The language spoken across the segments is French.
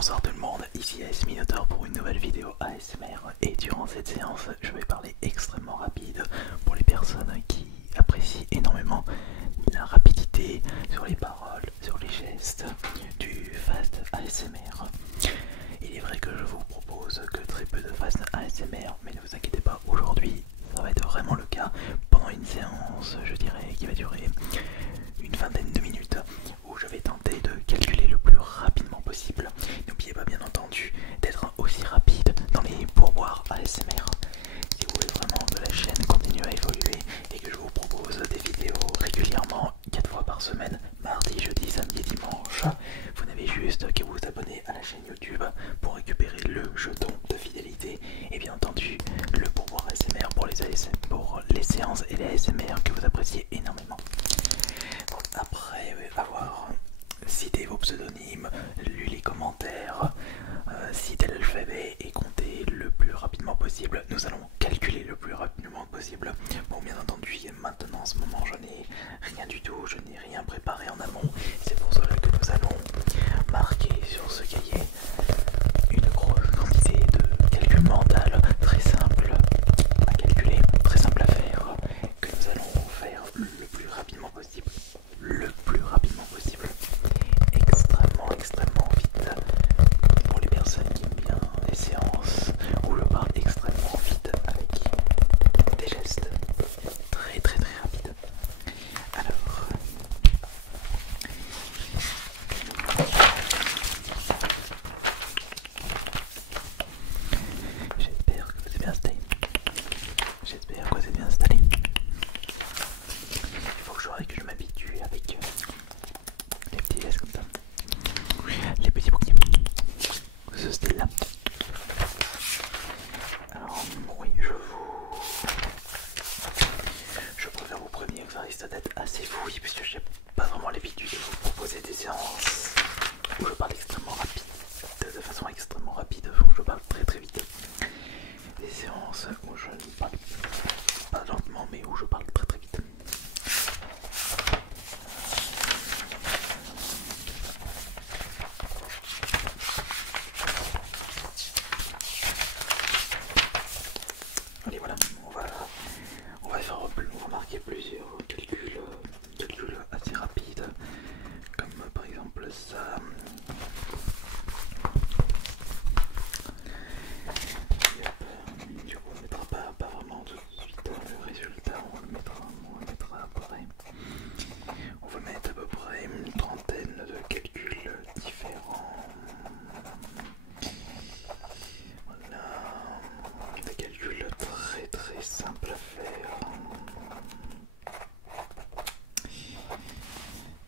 Bonsoir tout le monde, ici AS Minotaur pour une nouvelle vidéo ASMR et durant cette séance je vais parler extrêmement rapide pour les personnes qui apprécient énormément la rapidité sur les paroles, sur les gestes du fast ASMR. Il est vrai que je vous propose que très peu de fast ASMR, mais ne vous inquiétez pas, aujourd'hui ça va être vraiment le cas pendant une séance, je dirais, qui va durer une vingtaine de minutes où je vais tenter de calculer le plus rapidement possible. N'oubliez pas bien entendu d'être aussi rapide dans les pourboires ASMR. Si vous voulez vraiment que la chaîne continue à évoluer et que je vous propose des vidéos régulièrement 4 fois par semaine, mardi, jeudi, samedi, dimanche, vous n'avez juste qu'à vous abonner à la chaîne YouTube pour récupérer le jeton de fidélité et bien entendu le pourboire ASMR pour les séances et les ASMR que vous appréciez énormément. Après avoir cité vos pseudonymes, lu les commentaires, cité l'alphabet et compté le plus rapidement possible, nous allons calculer le plus rapidement possible. Bon, bien entendu, maintenant en ce moment je n'ai rien du tout, je n'ai rien préparé en amont. C'est pour cela que nous allons marquer sur ce cahier une grosse quantité de calcul mental très simple à calculer, très simple à faire, que nous allons faire le plus rapidement possible. Le plus rapidement possible, extrêmement vite pour les personnes qui aiment bien les séances où je parle extrêmement vite avec des gestes très rapides. Alors, j'espère que vous êtes bien installé. J'espère que vous êtes bien installé. Il faut que je m'habitue avec les petits gestes comme ça. Les petits bouquets. Ce style là. Alors oui, je préfère vous prévenir que ça risque d'être assez fouillis puisque je n'ai pas vraiment l'habitude de vous proposer des séances où je parle extrêmement rapide, de façon extrêmement rapide, où je parle très vite. Des séances où je ne parle pas lentement mais où je parle très vite. Allez voilà, on va marquer plusieurs calculs assez rapides, comme par exemple ça. Du coup on ne mettra pas vraiment tout de suite le résultat, on le mettra après. On va mettre à peu près une trentaine de calculs différents. Voilà, des calculs très simples à faire.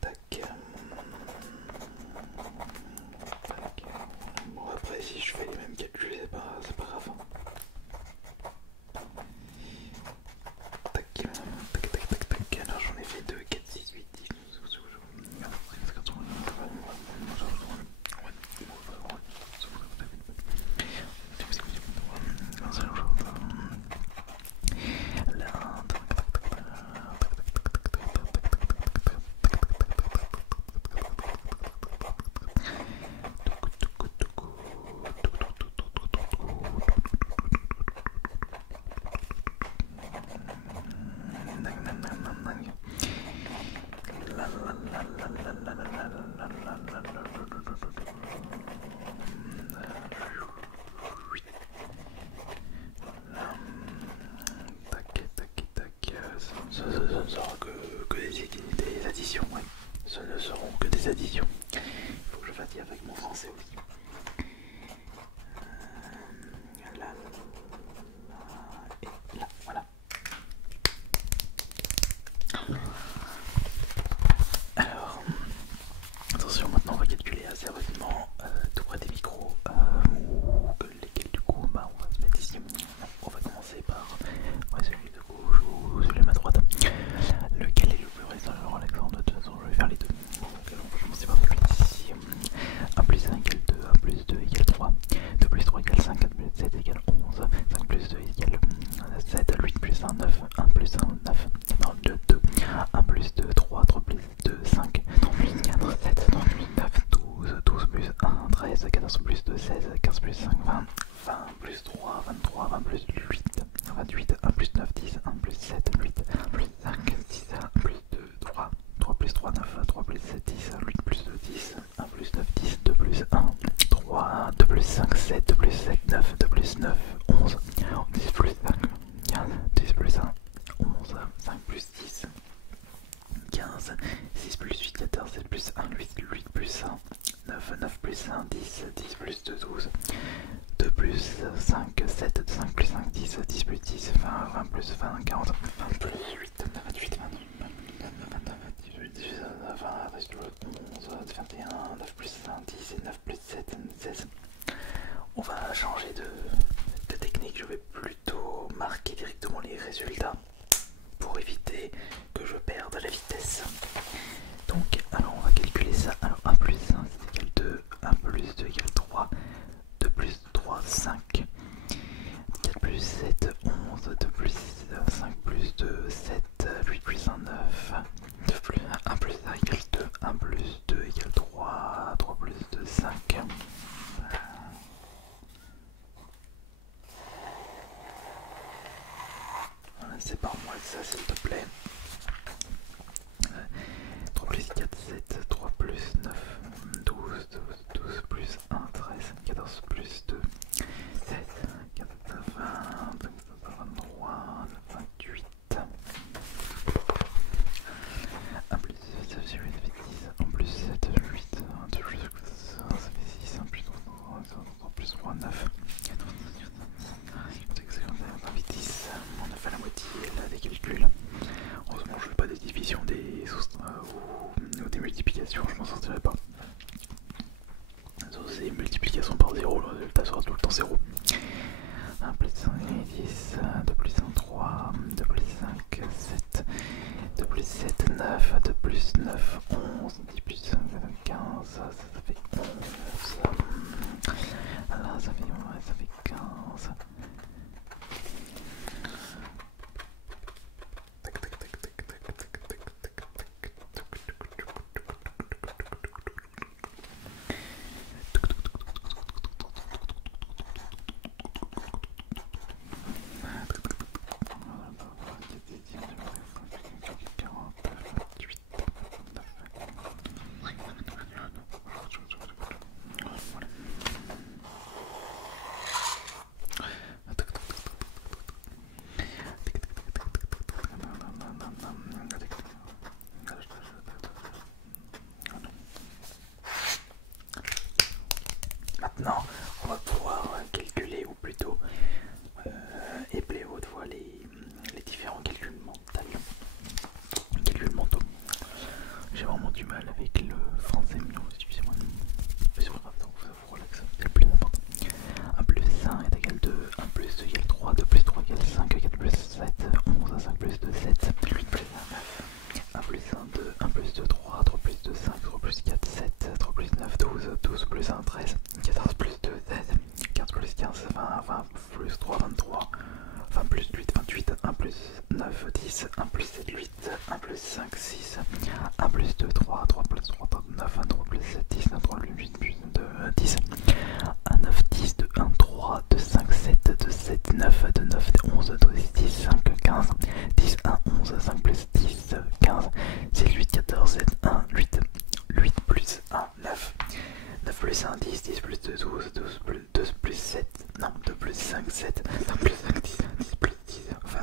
Tac. Bon, après si je fais les mêmes calculs, c'est pas grave. Tac. Alors j'en ai fait 2, 4, 6, 8, 10, 12, ce ne sera que des additions, ouais. Ce ne seront que des additions. Il faut que je fasse avec mon français aussi. Là, et là, voilà. Alors, attention, maintenant on va calculer assez rapidement tout près des micros, lesquels du coup on va se mettre ici. On va commencer par celui de gauche ou celui de ma droite. Lequel est le plus relaxant? De toute façon je vais faire les deux. Donc on va commencer par celui-ci. 1 plus 1 égale 2, 1 14 plus 2, 16, 15 plus 5, 20, 20 plus 3, 23, 20 plus 8, 28, 1 plus 9, 10, 1 plus 7, 8, 1 plus 5, 6, 1 plus 2, 3, 3 plus 3, 9, 3 plus 7, 10, 8 plus 2, 10, 1 plus 9, 10, 2 plus 1, 3, 2 plus 5, 7, 2 plus 7, 9, 2 plus 9, 11, 10 plus 5, 15, 10 plus 1, 11, 5 plus 10, 15, 6 plus 8, 14, 7 plus 1, 8, 8 plus 1, 9, 9 plus 1, 10, 10 plus 2, 12, 2 plus 5, 7, 5 plus 5, 10, 10 plus 10, 20, 20 plus 20, 40, 20 plus 8, 28, 29, 29, 18, 18, 20, 11, 21, 9 plus 1, 10 et 9 plus 7, 16. On va changer de technique, je vais plutôt marquer directement les résultats pour éviter que je perde la vitesse. Donc, alors on va calculer ça. Alors 1 plus 1 c'est égal 2, 1 plus 2 égale 3, 2 plus 3, 5, 4 plus 7, 11, 2 plus 5 plus 2, 7, 8 plus 1, 9, 2 plus 1 plus 1 égale 2, 1 plus 2 égale 3, 3 plus 2, 5. Voilà, sépare-moi ça s'il te plaît. 3 plus 4, 7, 3 plus 9, 12, 12, 12 plus 1, 13, 14 plus 2, 7, 14, 20, 23, 28. 1 plus 7, ça fait 8, 10, 1 plus 7, 8, 2 plus 1, ça fait 6, 1 plus 3, 3 plus 3, 9. 10, on a fait la moitié là des calculs. Heureusement je ne fais pas des divisions ou des multiplications, je m'en sortirai pas. C'est multiplication par 0, le résultat sera tout le temps 0. 1 plus 5, 10, 2 plus 1, 3, 2 plus 5, 7, 2 plus 7, 9, 2 plus 9, 11, 10 plus 5, 15, ça fait 11. Là ça fait 15. Maintenant, on va pouvoir calculer, ou plutôt épeler haute voix les différents calculs mentaux. J'ai vraiment du mal avec le français, mais non, excusez-moi. Mais c'est pas grave, ça vous relaxe, c'est le plus important. 1 plus 1 est égal 2, 1 plus 2 égale 3, 2 plus 3 égale 5, 4 plus 7, 11, 5 plus 2, 7, 8 plus 1, 9. 1 plus 1, 2, 1 plus 2, 3, 3 plus 2, 5, 3 plus 4, 7, 3 plus 9, 12, 12 plus 1, 13, 14 plus 2, 16, 15 plus 15, 20, 20 plus 3, 23, 20 plus 8, 28, 1 plus 9, 10, 1 plus 7, 8, 1 plus 5, 6, 1 plus 2, 3, 3 plus 3, 9, 1, 3 plus 7, 10, 1, 3 plus 8 plus 2, 10, 1, 9, 10, 2, 1, 3, 2, 5, 7, 2, 7, 9, 2, 9, 11, 12, 10, 5, 15, 10, 1, 11, 5 plus 10, 15, 7, 8, 14, 7, 1, 8, 8 plus 1, 9, 9 plus 1, 10, 10 plus 2, 12, 12 plus 2 plus 7, non, 2 plus 5, 7, 1 plus 5, 10, 10 plus 10, 20,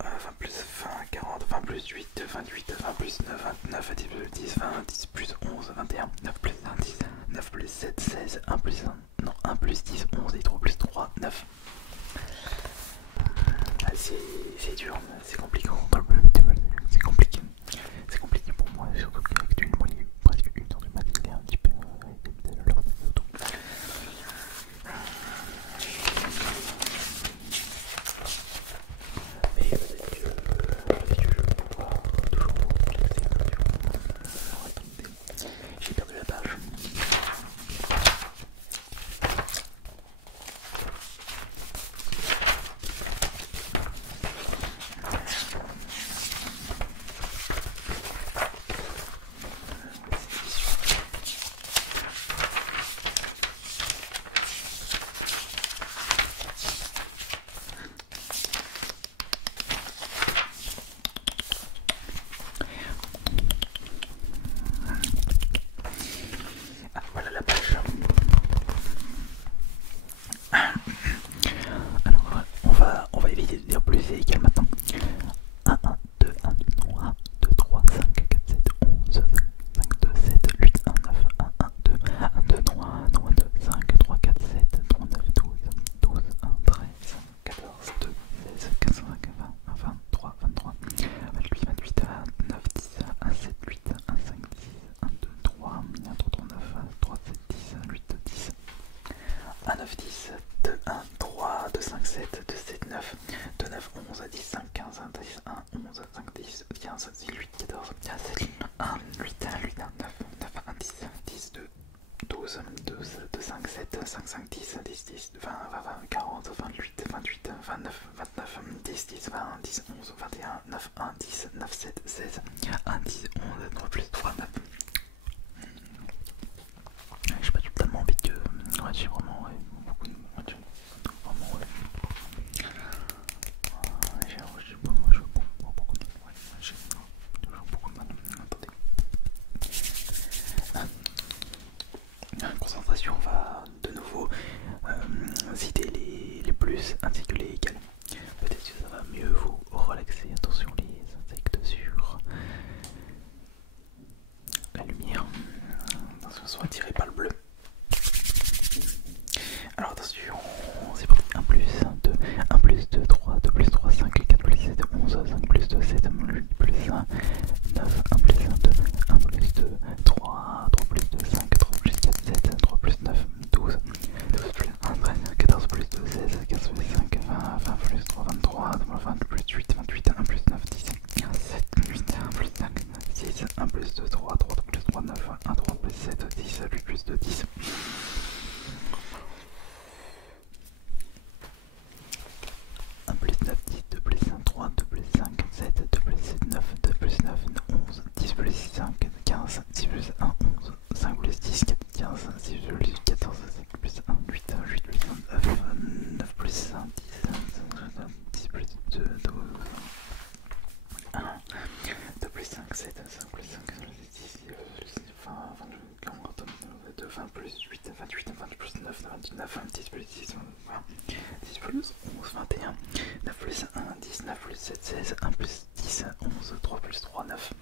20 plus 20, 40, 20 plus 8, 28, 20 plus 9, 29, 10 plus 10, 20, 10 plus 11, 21, 9 plus 1, 10, 9 plus 7, 16, 1 plus 1, non, 1 plus 10, 11, et 3 plus 3, 9. Ah, c'est dur, c'est compliqué. C'est compliqué. C'est compliqué pour moi, surtout qu'actuellement il est presque 1h du matin, il est un petit peu à l'heure de photo. Mais peut-être que je vais pouvoir toujours vous relaxer un peu. Attendez, j'ai perdu la page. 1, 9, 10, 2, 1, 3, 2, 5, 7, 2, 7, 9, 2, 9, 11, 10, 5, 15, 1, 10, 1, 11, 5, 10, 15, 6, 8, 14, 17, 1, 8, 1, 8, 1, 9, 9, 1, 10, 10, 2, 12, 12, 2, 5, 7, 5, 5, 10, 10, 10, 20, 20, 20, 40, 28, 28, 29, 29, 10, 10, 20, 10, 11, 21, 9, 1, 10, 9, 7, 16, 1, 10, 11, 3 plus 3, 9. J'ai pas totalement envie que. Ouais, j'ai vraiment beaucoup de. Ouais, vraiment, ouais. J'ai beaucoup de. Ouais, j'ai toujours beaucoup de mal. Attendez. Concentration, on va de nouveau citer les plus ainsi que les égales. Peut-être que ça va mieux vous relaxer. Attention, les insectes sur la lumière. Attention, sont attirés par le bleu. Alors attention, c'est parti. 1 plus 2, 1 plus 2, 3, 2 plus 3, 5, 4 plus 7, 11, 5 plus 2, 7, 8 plus 1, 9, 1 plus 1, 2, 1 plus 2, 3, 3 plus 2, 5, 3 plus 4, 7, 3 plus 9, 12, 12 plus 1, 13, 14 plus 2, 16, 15 plus 5, 20, 20 plus 3, 23, 20 plus 8, 28, 1 plus 9, 10, 15, 7, 8, 1 plus 5, 6, 1 plus 2, 3, 3 plus 3, 9, 1, 3 plus 7, 10, 8 plus 2, 10. 1 plus 9, 10, 2 plus 1, 3, 2 plus 5, 7, 2 plus 7, 9, 2 plus 9, 11, 10 plus 5, 15, 6 plus 1, 11, 5 plus 10, 15, 6 plus 14, 5 plus 1, 8, 8 plus 1, 9 plus 1, 10 plus 2, 12, 1, 2 plus 5, 7, 5 plus 5, 10, 20, 40, 2, 20 plus 8, 28, 20 plus 9, 29, 10 plus 10, 20, 10 plus 11, 21, 9 plus 1, 10, 9 plus 7, 16, 1 plus 10, 11, 3 plus 3, 9.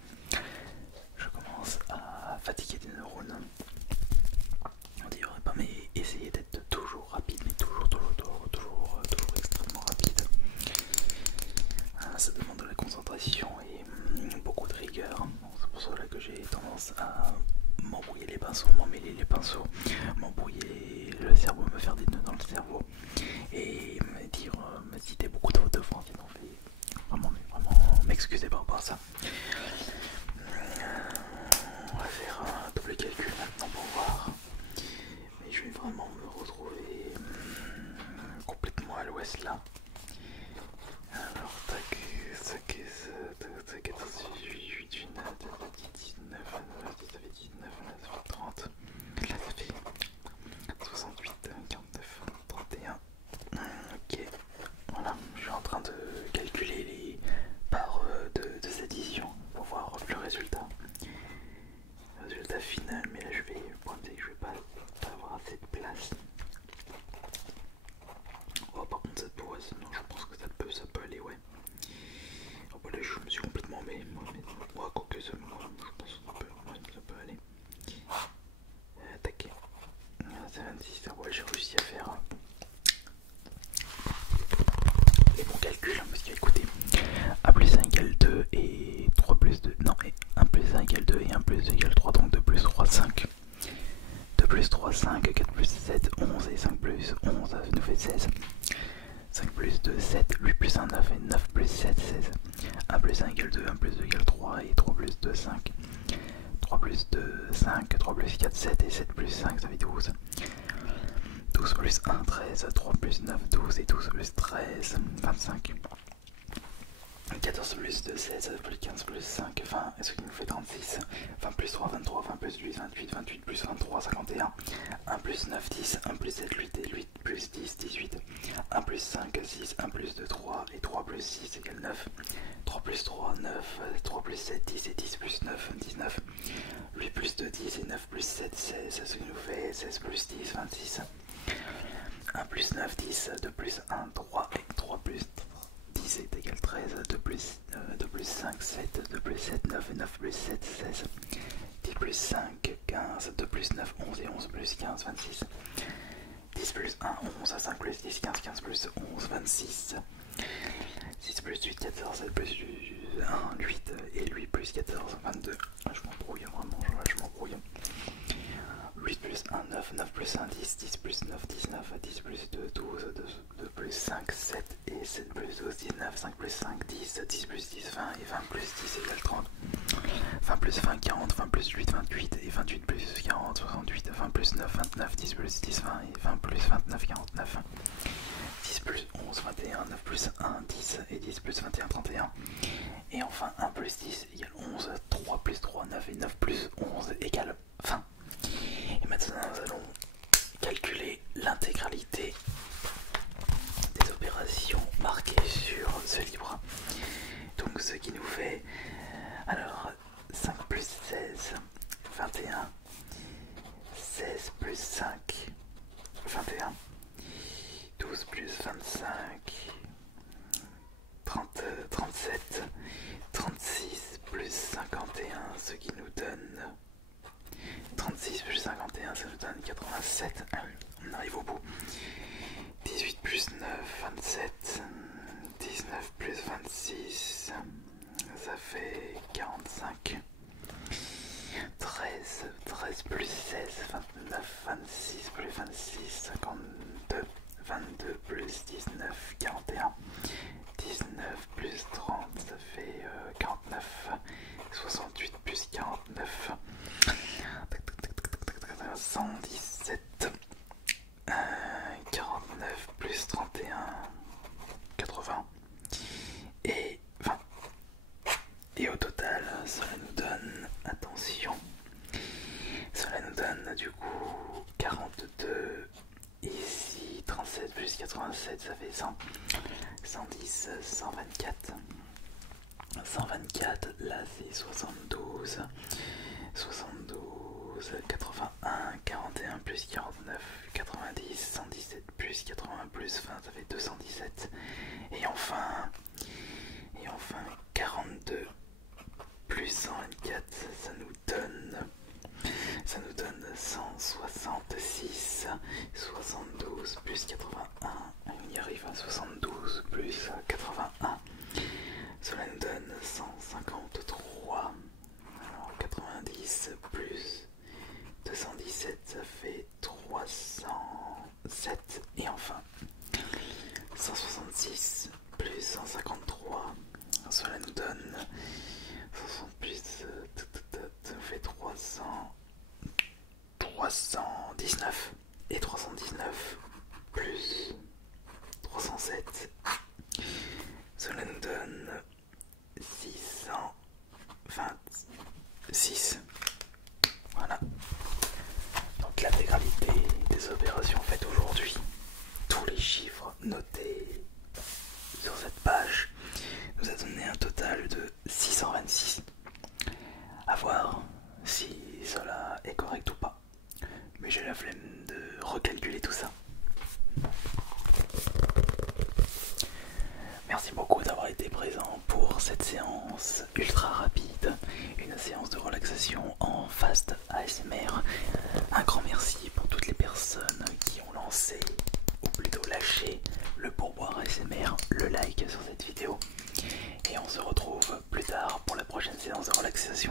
Je commence à fatiguer des neurones. On dirait pas, mais essayez d'être toujours rapide, mais toujours extrêmement rapide. Ça demande de la concentration et beaucoup de rigueur. Bon, c'est pour cela que j'ai tendance à m'embrouiller les pinceaux, m'emmêler les pinceaux, m'embrouiller le cerveau, me faire des nœuds dans le cerveau et me citer beaucoup de fautes de français. Vraiment m'excuser par rapport à ça. On va faire un double calcul maintenant pour voir. Mais je vais vraiment me retrouver complètement à l'ouest là. Alors, tac, 14, 18, 19, 19, 30. Là, ça fait 68, 49, 31. Ok, voilà, je suis en train de calculer les parts de cette addition pour voir le résultat. Le résultat final, mais là, le problème c'est que je vais pas avoir assez de place. Oh, par contre, ça pourrait, sinon je pense que ça peut aller, ouais. Oh, bah là, je me suis complètement emmêlé, moi, quoi que ça, je pense que ça peut aller. Tac. C'est 26, ouais, j'ai réussi à faire les bons calculs, parce que écoutez, 1 plus 1 égale 2 et 3 plus 2, non, et 1 plus 1 égale 2 et 1 plus 2 égale 3, donc 2 plus 3, 5. 2 plus 3, 5, 4 plus 7, 11 et 5 plus 11, ça nous fait 16. 5 plus 2, 7, 8 plus 1, 9 et 9 plus 7, 16. 1 plus 1 égale 2, 1 plus 2 égale 3 et 3 plus 2, 5. 3 plus 2, 5, 3 plus 4, 7 et 7 plus 5, ça fait 12. 12 plus 1, 13, 3 plus 9, 12 et 12 plus 13, 25. 14 plus 2, 16, plus 15 plus 5, 20, ce qui nous fait 36. 20 plus 3, 23, 20 plus 8, 28, 28 plus 23, 51. 1 plus 9, 10, 1 plus 7, 8 et 8 plus 10, 18. 1 plus 5, 6, 1 plus 2, 3 et 3 plus 6 égale 9. 3 plus 3, 9, 3 plus 7, 10 et 10 plus 9, 19. 8 plus 2, 10 et 9 plus 7, 16, ce qui nous fait 16 plus 10, 26. 1 plus 9, 10, 2 plus 1, 3 et 3 plus 10 est égal 13, 2 plus 5, 7, 2 plus 7, 9 et 9 plus 7, 16. 10 plus 5, 15, 2 plus 9, 11 et 11 plus 15, 26. 10 plus 1, 11, 5 plus 10, 15, 15 plus 11, 26. 6 plus 8, 14, 7 plus 1, 8 et 8 plus 14, 22. Je m'embrouille vraiment, je m'embrouille. 8 plus 1, 9, 9 plus 1, 10, 10 plus 9, 19, plus 10, 20 et 20 plus 10 égale 30. 20 plus 20, 40, 20 plus 8, 28 et 28 plus 40, 68, 20 plus 9, 29, 10 plus 10, 20 et 20 plus 29, 49. 10 plus 11, 21, 9 plus 1, 10 et 10 plus 21, 31. Et enfin 1 plus 10 égale 11, 3 plus 3, 9 et 9 plus 11 égale 20. Et maintenant nous allons calculer l'intégralité des opérations marquées sur ce livre. Donc ce qui nous fait alors 5 plus 16, 21, 16 plus 5, 21, 12 plus 25, 30, 37, 36 plus 51, ce qui nous donne 36 plus 51, ça nous donne 87. On arrive au bout. 18 plus 9, 27. 19 plus 26, ça fait 45. 13 plus 16, 29. 26 plus 26, 52. 22 plus 19, 41. 19 plus 30, ça fait 49. 68 plus 49, 117. 49 plus 31, 80 et 20. Et au total, cela nous donne, attention, cela nous donne du coup 42. Ici, 37 plus 87, ça fait 100. 110, 124. 124, là c'est 72. 72, 81, 41 plus 49, 90, 117 plus 80 plus 20, ça fait 217. Et enfin 42 plus 124, ça nous donne 166. 72 plus 81, on y arrive à 72 plus 81, cela nous donne 153. Alors 90 plus 217, ça fait 307. Et enfin 166 plus 153, cela nous donne 60 plus ça fait 319. Et 319 plus 307, cela nous donne 626. Voilà. Donc l'intégralité des opérations faites aujourd'hui, tous les chiffres notés sur cette page, nous a donné un total de 626. À voir si cela est correct ou pas. Mais j'ai la flemme de recalculer tout ça. Merci beaucoup d'avoir été présent pour cette séance ultra rapide, une séance de relaxation en fast ASMR. Un grand merci pour toutes les personnes qui ont lancé, ou plutôt lâché, le pourboire ASMR, le like sur cette vidéo. Et on se retrouve plus tard pour la prochaine séance de relaxation.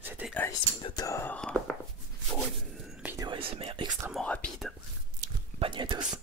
C'était Ice Minotaur pour une vidéo ASMR extrêmement rapide. Bonne nuit à tous.